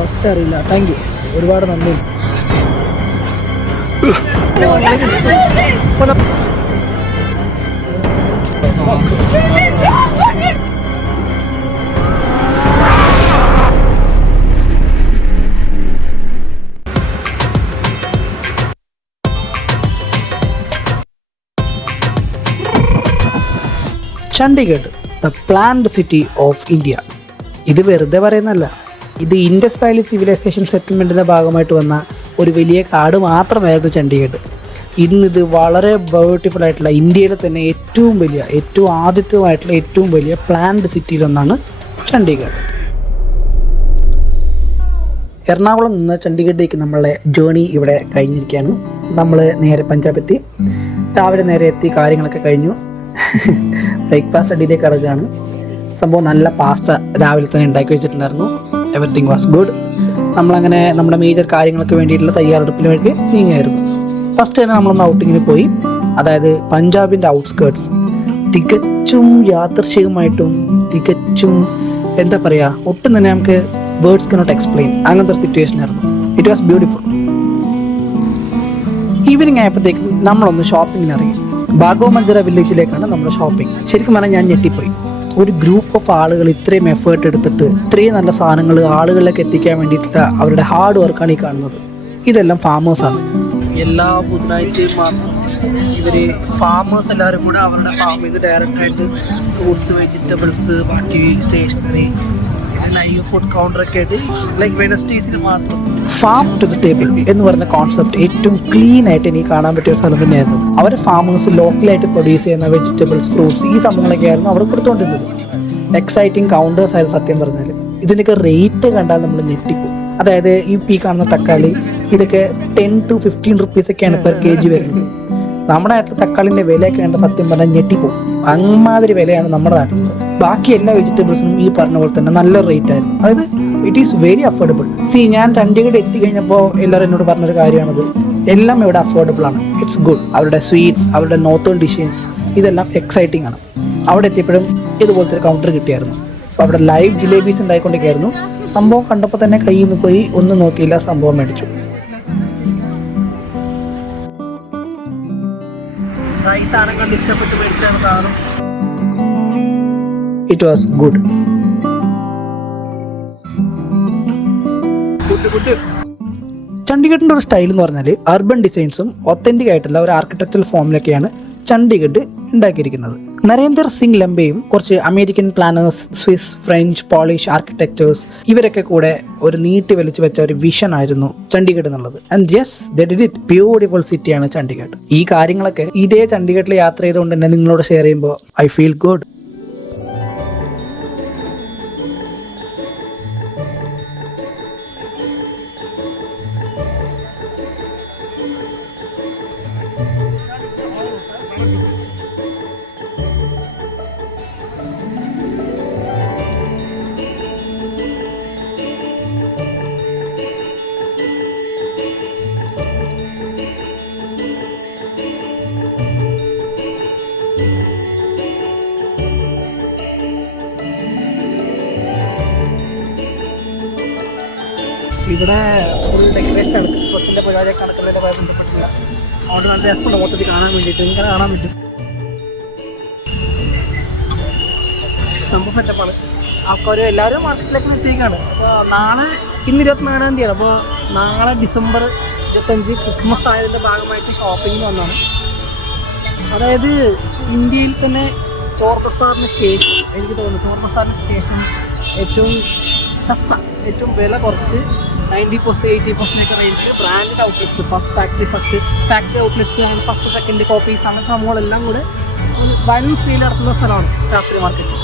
അവസ്ഥ അറിയില്ല. Thank you, ഒരുപാട് നന്ദി. Chandigarh, the planned city of India. ഇത് വെറുതെ പറയുന്നതല്ല. ഇത് ഇൻഡസ് വാലി സിവിലൈസേഷൻ സെറ്റിൽമെൻറ്റിൻ്റെ ഭാഗമായിട്ട് വന്ന ഒരു വലിയ കാട് മാത്രമായിരുന്നു ചണ്ഡീഗഡ്. ഇന്നിത് വളരെ ബ്യൂട്ടിഫുൾ ആയിട്ടുള്ള ഇന്ത്യയിലെ തന്നെ ഏറ്റവും ആദ്യത്തേതുമായിട്ടുള്ള ഏറ്റവും വലിയ പ്ലാൻഡ് സിറ്റിയിലൊന്നാണ് ചണ്ഡീഗഡ്. എറണാകുളം നിന്ന് ചണ്ഡീഗഡിലേക്ക് നമ്മളുടെ ജേണി ഇവിടെ കഴിഞ്ഞിരിക്കുകയാണ്. നമ്മൾ നേരെ പഞ്ചാബ് എത്തി. രാവിലെ നേരെ എത്തി, കാര്യങ്ങളൊക്കെ കഴിഞ്ഞു. ബ്രേക്ക്ഫാസ്റ്റ് അടിയിലേക്ക് കിടക്കുകയാണ്. സംഭവം നല്ല പാസ്ത രാവിലെ തന്നെ ഉണ്ടാക്കി വെച്ചിട്ടുണ്ടായിരുന്നു. Everything was good. നമ്മളങ്ങനെ നമ്മുടെ മേജർ കാര്യങ്ങൾക്ക് വേണ്ടിയിട്ടുള്ള തയ്യാറെടുപ്പിലേക്ക് നീങ്ങായിരുന്നു. ഫസ്റ്റ് തന്നെ നമ്മളൊന്ന് ഔട്ടിങ്ങിന് പോയി. അതായത് പഞ്ചാബിൻ്റെ ഔട്ട്സ്കേർട്സ് തികച്ചും യാദൃശ്ചികമായിട്ടും തികച്ചും എന്താ പറയുക, ഒട്ടും തന്നെ നമുക്ക് വേർഡ്സ് കനോട്ട് എക്സ്പ്ലെയിൻ, അങ്ങനത്തെ ഒരു സിറ്റുവേഷൻ ആയിരുന്നു. It was beautiful. ഈവനിങ് ആയപ്പോഴത്തേക്കും നമ്മളൊന്ന് ഷോപ്പിങ്ങിന് ഇറങ്ങി. ബാഗോമഞ്ചറ വില്ലേജിലേക്കാണ് നമ്മുടെ ഷോപ്പിംഗ്. ശരിക്കും പറഞ്ഞാൽ ഞാൻ ഞെട്ടിപ്പോയി. ഒരു ഗ്രൂപ്പ് ഓഫ് ആളുകൾ ഇത്രയും എഫേർട്ട് എടുത്തിട്ട് ഇത്രയും നല്ല സാധനങ്ങൾ ആളുകളിലേക്ക് എത്തിക്കാൻ വേണ്ടിയിട്ടുള്ള അവരുടെ ഹാർഡ് വർക്കാണ് ഈ കാണുന്നത്. ഇതെല്ലാം ഫാമേഴ്സാണ്. എല്ലാ ബുധനാഴ്ചയും മാത്രം ഇവർ ഫാമേഴ്സ് എല്ലാവരും കൂടെ അവരുടെ ഫാമിൽ നിന്ന് ഡയറക്റ്റായിട്ട് ഫ്രൂട്ട്സ്, വെജിറ്റബിൾസ്, ബാക്കി സ്റ്റേഷനറി, ലൈവ് ഫുഡ് കൗണ്ടറൊക്കെ ആയിട്ട് ലൈക്ക് വെനസ്ഡേസിന് മാത്രം ഫാം ടു ദ ടേബിൾ എന്ന് പറയുന്ന കോൺസെപ്റ്റ് ഏറ്റവും ക്ലീൻ ആയിട്ട് എനിക്ക് കാണാൻ പറ്റിയ സ്ഥലം തന്നെയായിരുന്നു. അവർ ഫാമേഴ്സ് ലോക്കലായിട്ട് പ്രൊഡ്യൂസ് ചെയ്യുന്ന വെജിറ്റബിൾസ്, ഫ്രൂട്ട്സ്, ഈ സംഭവങ്ങളൊക്കെ ആയിരുന്നു അവർ കൊടുത്തുകൊണ്ടിരുന്നത്. എക്സൈറ്റിംഗ് കൗണ്ടേഴ്സ് ആയിരുന്നു സത്യം പറഞ്ഞാൽ. ഇതിൻ്റെയൊക്കെ റേറ്റ് കണ്ടാൽ നമ്മൾ ഞെട്ടിപ്പോകും. അതായത് ഈ കാണുന്ന തക്കാളി ഇതൊക്കെ 10 to 15 റുപ്പീസൊക്കെയാണ് പെർ kg വരുന്നത്. നമ്മുടെ നാട്ടിൽ തക്കാളിൻ്റെ വിലയൊക്കെ കണ്ട സത്യം പറഞ്ഞാൽ ഞെട്ടിപ്പോകും. അമ്മാതിരി വിലയാണ് നമ്മുടെ നാട്ടിൽ. ബാക്കി എല്ലാ വെജിറ്റബിൾസിനും ഈ പറഞ്ഞ പോലെ തന്നെ നല്ല റേറ്റ് ആയിരുന്നു. അതായത് ഇറ്റ് ഈസ് വെരി അഫോർഡബിൾ. ഞാൻ ചണ്ഡീഗഡ് എത്തിക്കഴിഞ്ഞപ്പോൾ എല്ലാവരും എന്നോട് പറഞ്ഞൊരു കാര്യമാണത്, എല്ലാം ഇവിടെ അഫോർഡബിൾ ആണ്. It's good. അവരുടെ സ്വീറ്റ്സ്, അവരുടെ നോർത്തേൺ ഡിഷസ് ഇതെല്ലാം എക്സൈറ്റിംഗ് ആണ്. അവിടെ എത്തിയപ്പോഴും ഇതുപോലത്തെ ഒരു കൗണ്ടർ കിട്ടിയായിരുന്നു. അപ്പോൾ അവിടെ ലൈവ് ജിലേബീസ് ഉണ്ടായിക്കൊണ്ടിരിക്കുകയായിരുന്നു. സംഭവം കണ്ടപ്പോൾ തന്നെ കയ്യിൽ നിന്ന് പോയി ഒന്നും നോക്കിയില്ല, സംഭവം മേടിച്ചു. ഈ സാധനം കണ്ട് ഇഷ്ടപ്പെട്ട് മേടിച്ചാണ് സാധനം. It was good. ചണ്ഡീഗഡിൻ്റെ ഒരു സ്റ്റൈൽ എന്ന് പറഞ്ഞാൽ അർബൻ ഡിസൈൻസും ഒത്തൻറ്റിക് ആയിട്ടുള്ള ഒരു ആർക്കിടെക്ചറൽ ഫോമിലൊക്കെയാണ് ചണ്ഡീഗഡ് ഉണ്ടാക്കിയിരിക്കുന്നത്. നരേന്ദർ സിംഗ് ലംബയും കുറച്ച് American planners, Swiss, French, polish architectures ഇവരൊക്കെ കൂടെ ഒരു നീട്ടി വലിച്ചു വെച്ച ഒരു വിഷൻ ആയിരുന്നു ചണ്ഡീഗഡ് എന്നുള്ളത്. And yes, they did it. Beautiful സിറ്റിയാണ് ചണ്ഡീഗഡ്. ഈ കാര്യങ്ങളൊക്കെ ഇതേ ചണ്ഡീഗഡിൽ യാത്ര ചെയ്തുകൊണ്ട് തന്നെ നിങ്ങളോട് ഷെയർ ചെയ്യുമ്പോൾ ഐ ഫീൽ ഗുഡ്. ഇവിടെ ഫുൾ ഡെക്കറേഷനാണ്. ക്രിസ്മസിൻ്റെ പരിപാടിയൊക്കെ നടക്കുന്നതിൻ്റെ ബന്ധപ്പെട്ടില്ല. അതുകൊണ്ട് നല്ല രസമുണ്ട് മൊത്തത്തിൽ കാണാൻ വേണ്ടിയിട്ട്. ഇങ്ങനെ കാണാൻ പറ്റും. സംഭവം സെറ്റപ്പാണ്. ആൾക്കാർ എല്ലാവരും മാർക്കറ്റിലേക്ക് എത്തിയേക്കാണ്. അപ്പോൾ ഇന്ന് 24-ാം തീയതിയാണ്. അപ്പോൾ നാളെ ഡിസംബർ 25 ക്രിസ്മസ് ആയതിൻ്റെ ഭാഗമായിട്ട് ഷോപ്പിങ്ങിന് വന്നതാണ്. അതായത് ഇന്ത്യയിൽ തന്നെ ചോർ ബസാറിന് ശേഷം എനിക്ക് തോന്നുന്നു ചോർ ബസാറിന് ശേഷം ഏറ്റവും സസ്ത, ഏറ്റവും വില കുറച്ച് 90%, 80% റേഞ്ചിൽ ബ്രാൻഡഡ് ഔട്ട്ലെറ്റ്സ്, ഫാക്ടറി ഔട്ട്ലെറ്റ്സ്, അങ്ങനെ ഫസ്റ്റ്, സെക്കൻഡ് കോപ്പീസ്, അങ്ങനെ സംഭവങ്ങളെല്ലാം കൂടെ വൻ സെയിൽ നടത്തുന്ന സ്ഥലമാണ് ശാസ്ത്രി മാർക്കറ്റ്.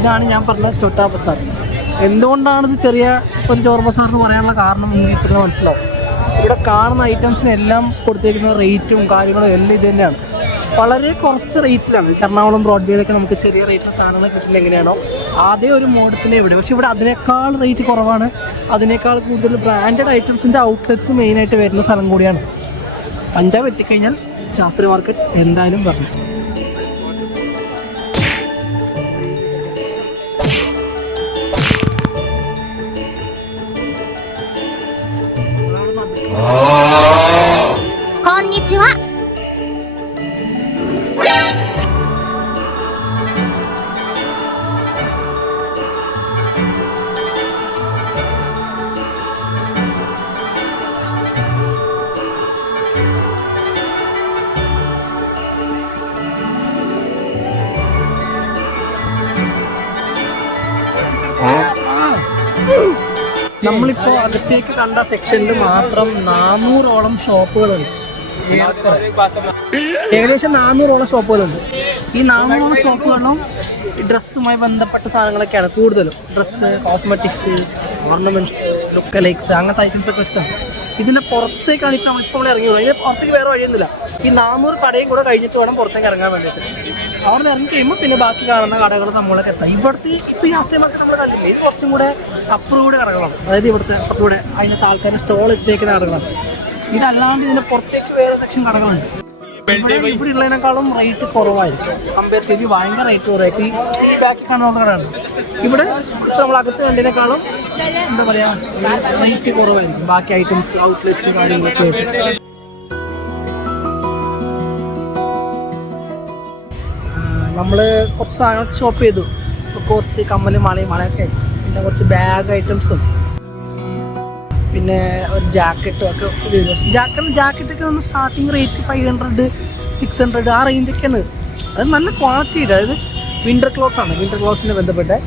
ഇതാണ് ഞാൻ പറഞ്ഞ ചോട്ടാ ബസാർ. എന്തുകൊണ്ടാണിത് ചെറിയ ഒരു ചോർ ബസാർ എന്ന് പറയാനുള്ള കാരണം നിങ്ങൾക്ക് മനസ്സിലാവും. ഇവിടെ കാണുന്ന ഐറ്റംസിനെല്ലാം കൊടുത്തേക്കുന്ന റേറ്റും കാര്യങ്ങളും എല്ലാം ഇത് തന്നെയാണ്. വളരെ കുറച്ച് റേറ്റിലാണ്. എറണാകുളം ബ്രോഡ്വേയിലൊക്കെ നമുക്ക് ചെറിയ റേറ്റിൽ സാധനങ്ങൾ കിട്ടില്ല എങ്ങനെയാണോ അതേ ഒരു മോഡത്തിനെ ഇവിടെ. പക്ഷേ ഇവിടെ അതിനേക്കാൾ റേറ്റ് കുറവാണ്. അതിനേക്കാൾ കൂടുതൽ ബ്രാൻഡഡ് ഐറ്റംസിൻ്റെ ഔട്ട്ലെറ്റ്സ് മെയിനായിട്ട് വരുന്ന സ്ഥലം കൂടിയാണ്. പഞ്ചാബ് എത്തിക്കഴിഞ്ഞാൽ ശാസ്ത്രി മാർക്കറ്റ് എന്തായാലും പറഞ്ഞു. നമ്മളിപ്പോൾ അകത്തേക്ക് കണ്ട സെക്ഷനിൽ മാത്രം 400ഓളം ഷോപ്പുകളുണ്ട്. ഏകദേശം 400ഓളം ഷോപ്പുകളുണ്ട്. ഈ 400 ഷോപ്പുകളും ഡ്രസ്സുമായി ബന്ധപ്പെട്ട സാധനങ്ങളൊക്കെയാണ് കൂടുതലും. ഡ്രസ്സ്, കോസ്മെറ്റിക്സ്, ഓർണമെൻറ്റ്സ്, ലുക്കലൈക്സ്, അങ്ങനത്തെ ഐറ്റംസ് ഒക്കെ ഇഷ്ടം. ഇതിൻ്റെ പുറത്തേക്കാണ് ഇപ്പോൾ നമ്മളിപ്പോൾ ഇറങ്ങിയത്. അതിൻ്റെ പുറത്തേക്ക് വേറെ വഴിയൊന്നുമില്ല. ഈ 400 കടയും കൂടെ കഴിഞ്ഞിട്ട് വേണം പുറത്തേക്ക് ഇറങ്ങാൻ വേണ്ടിയിട്ട്. അവിടെ നിന്ന് ഇറങ്ങി കഴിയുമ്പോൾ പിന്നെ ബാക്കി കാണുന്ന കടകൾ നമ്മളൊക്കെ എത്താം. ഇവിടുത്തെ ഇപ്പോൾ ഈ ശാസ്ത്രി മാർക്കറ്റ് നമ്മൾ കണ്ടില്ലേ, ഇത് കുറച്ചും കൂടെ അപ്രൂവ്ഡ് കടകളാണ്. അതായത് ഇവിടുത്തെ കുറച്ചുകൂടെ അതിനകത്ത് ആൾക്കാർ സ്റ്റോൾ ഇട്ടേക്കുന്ന കടകളാണ്. ഇതല്ലാണ്ട് ഇതിൻ്റെ പുറത്തേക്ക് വേറെ സെക്ഷൻ കടകളുണ്ട്. ഇവിടെ ഉള്ളതിനേക്കാളും റേറ്റ് കുറവായിരിക്കും. കമ്പയർ ചെയ്ത് ഭയങ്കര റേറ്റ് കുറവായിട്ട് ഈ ബാക്കി കാണുന്ന കടയാണ്. ഇവിടെ നമ്മൾ അകത്ത് കണ്ടതിനേക്കാളും എന്താ പറയുക, റേറ്റ് കുറവായിരിക്കും ബാക്കി ഐറ്റംസ്, ഔട്ട്ലെറ്റ്സ് കാര്യങ്ങളൊക്കെ ആയിട്ട്. നമ്മൾ കുറച്ച് സാധനങ്ങളൊക്കെ ഷോപ്പ് ചെയ്തു. കുറച്ച് കമ്മൽ, വളയൊക്കെ, പിന്നെ കുറച്ച് ബാഗ് ഐറ്റംസും, പിന്നെ ഒരു ജാക്കറ്റും ഒക്കെ ഉപയോഗിച്ചു. ജാക്കറ്റൊക്കെ ഒന്ന് സ്റ്റാർട്ടിങ് റേറ്റ് 500, 600 ആ റേഞ്ചൊക്കെയാണ്. അത് നല്ല ക്വാളിറ്റിയുടെ, അതായത് വിൻ്റർ ക്ലോത്ത്സ് ആണ്. വിൻ്റർ ക്ലോത്ത്സിനെ ബന്ധപ്പെട്ട്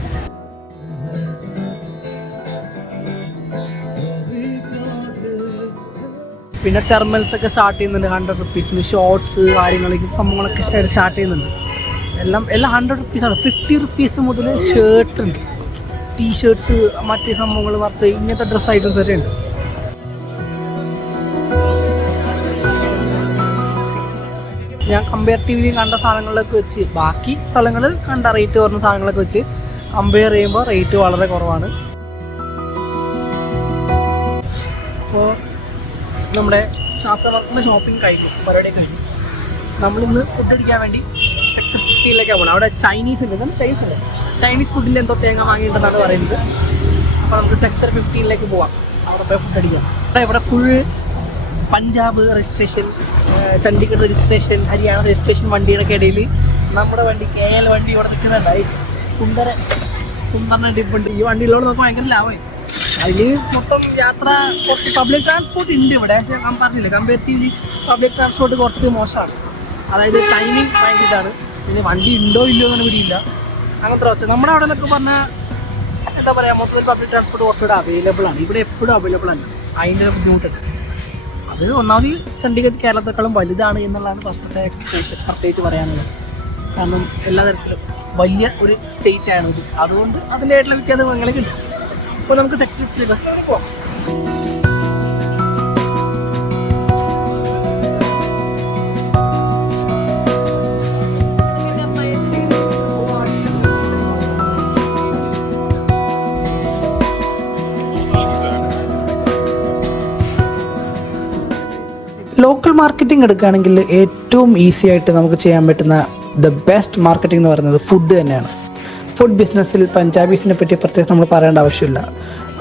പിന്നെ തെർമൽസൊക്കെ സ്റ്റാർട്ട് ചെയ്യുന്നുണ്ട് 100 റുപ്പീസിന്. ഷോർട്സ് കാര്യങ്ങളൊക്കെ സംഭവങ്ങളൊക്കെ സ്റ്റാർട്ട് ചെയ്യുന്നുണ്ട്. എല്ലാം 100 റുപ്പീസാണ്. 50 റുപ്പീസ് മുതൽ ഷർട്ടുണ്ട്, ടീഷർട്ട്സ്, മറ്റേ സംഭവങ്ങൾ, കുറച്ച് ഇങ്ങനത്തെ ഡ്രസ്സ് ഐറ്റംസ് വരെ ഉണ്ട്. ഞാൻ കമ്പയർട്ടീവ്ലി കണ്ട സാധനങ്ങളിലൊക്കെ വെച്ച് ബാക്കി സ്ഥലങ്ങൾ കണ്ട റേറ്റ് കുറഞ്ഞ സാധനങ്ങളൊക്കെ വെച്ച് കമ്പയർ ചെയ്യുമ്പോൾ റേറ്റ് വളരെ കുറവാണ്. അപ്പോൾ നമ്മുടെ ശാസ്ത്ര മാർക്കറ്റിൻ്റെ ഷോപ്പിംഗ് കഴിഞ്ഞു, പരിപാടി കഴിഞ്ഞു. നമ്മളിന്ന് ഫുഡ് അടിക്കാൻ വേണ്ടി സെക്ടർ 15ലേക്കാണ് പോകുന്നത്. അവിടെ ചൈനീസ് ഉണ്ട്, ചൈനീസ് ഫുഡിൻ്റെ എന്തോ തേങ്ങ വാങ്ങിയിട്ടുണ്ടെന്നാണ് പറയുന്നത്. അപ്പോൾ നമുക്ക് സെക്ടർ 15ലേക്ക് പോവാം, അവിടെ പോയി ഫുഡ് അടിക്കാം. ഇവിടെ full Punjab registration, Chandigarh registration, Haryana registration വണ്ടിയുടെ ഇടയിൽ നമ്മുടെ വണ്ടി KL വണ്ടി ഇവിടെ നിൽക്കുന്നുണ്ടായി. സുന്ദറിൻ്റെ ഡിപ്പുണ്ട്. ഈ വണ്ടിയിലോട് നമുക്ക് ഭയങ്കര ലാഭമായി. അതിൽ മൊത്തം യാത്ര കുറച്ച് പബ്ലിക് ട്രാൻസ്പോർട്ട് ഉണ്ട് ഇവിടെ. പക്ഷേ ഞാൻ പറഞ്ഞില്ല, കമ്പാരിറ്റീവ്ലി പബ്ലിക് ട്രാൻസ്പോർട്ട് കുറച്ച് മോശമാണ്. അതായത് ടൈമിങ് ഭയങ്കരമാണ്. പിന്നെ വണ്ടി ഉണ്ടോ ഇല്ലയോ എന്നൊന്നും പിടിയില്ല, അങ്ങനത്തെ വെച്ചാൽ. നമ്മുടെ അവിടെ നിന്നൊക്കെ പറഞ്ഞാൽ എന്താ പറയുക, മൊത്തത്തിൽ പബ്ലിക് ട്രാൻസ്പോർട്ട് കുറച്ചുകൂടെ അവൈലബിൾ ആണ്. ഇവിടെ എപ്പോഴും അവൈലബിൾ അല്ല, അതിൻ്റെ ബുദ്ധിമുട്ടുണ്ട്. അത് ഒന്നാമത് ചണ്ഡീഗഡ് കേരളത്തെക്കാളും വലുതാണ് എന്നുള്ളതാണ് ഫസ്റ്റത്തെ പ്രത്യേകിച്ച് പറയാനുള്ളത്. കാരണം എല്ലാ തരത്തിലും വലിയ ഒരു സ്റ്റേറ്റ് ആണ് ഇത്. അതുകൊണ്ട് അതിൻ്റെതായിട്ടുള്ള വ്യത്യാസം അങ്ങനെ കിട്ടും. അപ്പോൾ നമുക്ക് സെക്ടറിലേക്ക് പോകാം. ലോക്കൽ മാർക്കറ്റിംഗ് എടുക്കുകയാണെങ്കിൽ ഏറ്റവും ഈസി ആയിട്ട് നമുക്ക് ചെയ്യാൻ പറ്റുന്ന ദ ബെസ്റ്റ് മാർക്കറ്റിംഗ് എന്ന് പറയുന്നത് ഫുഡ് തന്നെയാണ്. ഫുഡ് ബിസിനസ്സിൽ പഞ്ചാബീസിനെ പറ്റി പ്രത്യേകിച്ച് നമ്മൾ പറയേണ്ട ആവശ്യമില്ല.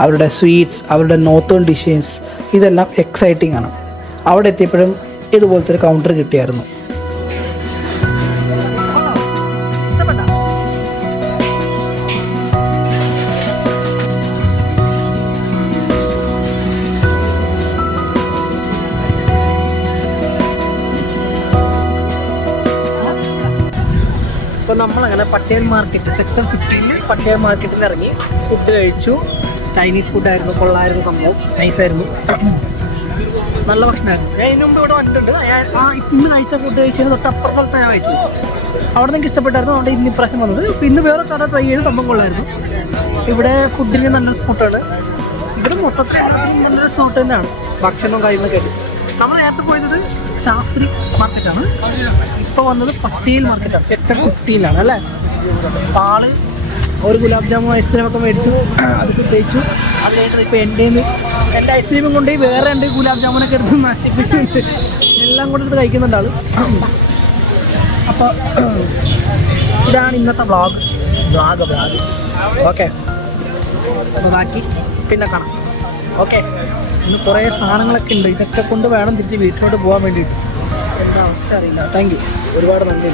അവരുടെ സ്വീറ്റ്സ്, അവരുടെ നോർത്തേൺ ഡിഷസ്, ഇതെല്ലാം എക്സൈറ്റിംഗ് ആണ്. അവിടെ എത്തിയപ്പോഴും ഇതുപോലത്തെ ഒരു കൗണ്ടർ കിട്ടിയായിരുന്നു. അപ്പോൾ നമ്മളങ്ങനെ പട്ടേൽ മാർക്കറ്റ് സെക്ടർ 15 പട്ടേൽ മാർക്കറ്റിൽ ഇറങ്ങി ഫുഡ് കഴിച്ചു. ചൈനീസ് ഫുഡായിരുന്നു, കൊള്ളായിരുന്നു, സംഭവം നൈസായിരുന്നു, നല്ല ഭക്ഷണമായിരുന്നു. ഞാൻ ഇതിന് മുമ്പ് ഇവിടെ വന്നിട്ടുണ്ട്. ഇന്ന് കഴിച്ച ഫുഡ് കഴിച്ചതിന് തൊട്ടപ്പുറത്തെ സ്ഥലത്ത് ഞാൻ കഴിച്ചത്. അവിടെ നിന്ന് എനിക്ക് ഇഷ്ടപ്പെട്ടായിരുന്നു. അവിടെ ഇന്ന് ഇപ്രാവശ്യം വന്നത്. ഇപ്പോൾ ഇന്ന് വേറെ കട ട്രൈ ചെയ്ത് സംഭവം കൊള്ളായിരുന്നു. ഇവിടെ ഫുഡിന് നല്ലൊരു സ്പോട്ടാണ്. ഇവിടെ മൊത്തത്തിൽ നല്ലൊരു സ്പോട്ട് തന്നെയാണ്, ഭക്ഷണവും കാര്യങ്ങളൊക്കെ ആയിട്ട്. നമ്മൾ നേരത്തെ പോയത് ശാസ്ത്രി മാർക്കറ്റാണ്. ഇപ്പോൾ വന്നത് പട്ടേൽ മാർക്കറ്റാണ്. സെക്ടർ 15 അല്ലേ. ആള് ഒരു ഗുലാബ് ജാമുൻ ഐസ്ക്രീമൊക്കെ മേടിച്ചു, അതൊക്കെ കഴിച്ചു. അത് കഴിഞ്ഞിട്ട് ഇപ്പോൾ എൻ്റെ ഐസ്ക്രീമും കൊണ്ട് വേറെ ഉണ്ട് ഗുലാബ് ജാമുനൊക്കെ എടുത്ത് നശിപ്പിച്ചിട്ടുണ്ട്. എല്ലാം കൊണ്ടെടുത്ത് കഴിക്കുന്നുണ്ട് ആൾ. അപ്പോൾ ഇതാണ് ഇന്നത്തെ വ്ളോഗ്. ഓക്കെ, അപ്പോൾ ബാക്കി പിന്നെ കാണാം. ഓക്കെ, ഇന്ന് കുറേ സാധനങ്ങളൊക്കെ ഉണ്ട്. ഇതൊക്കെ കൊണ്ട് വേണം തിരിച്ച് വീട്ടിലോട്ട് പോകാൻ വേണ്ടിയിട്ട്. എന്താ അവസ്ഥ അറിയില്ല. താങ്ക് യു, ഒരുപാട് നന്ദി.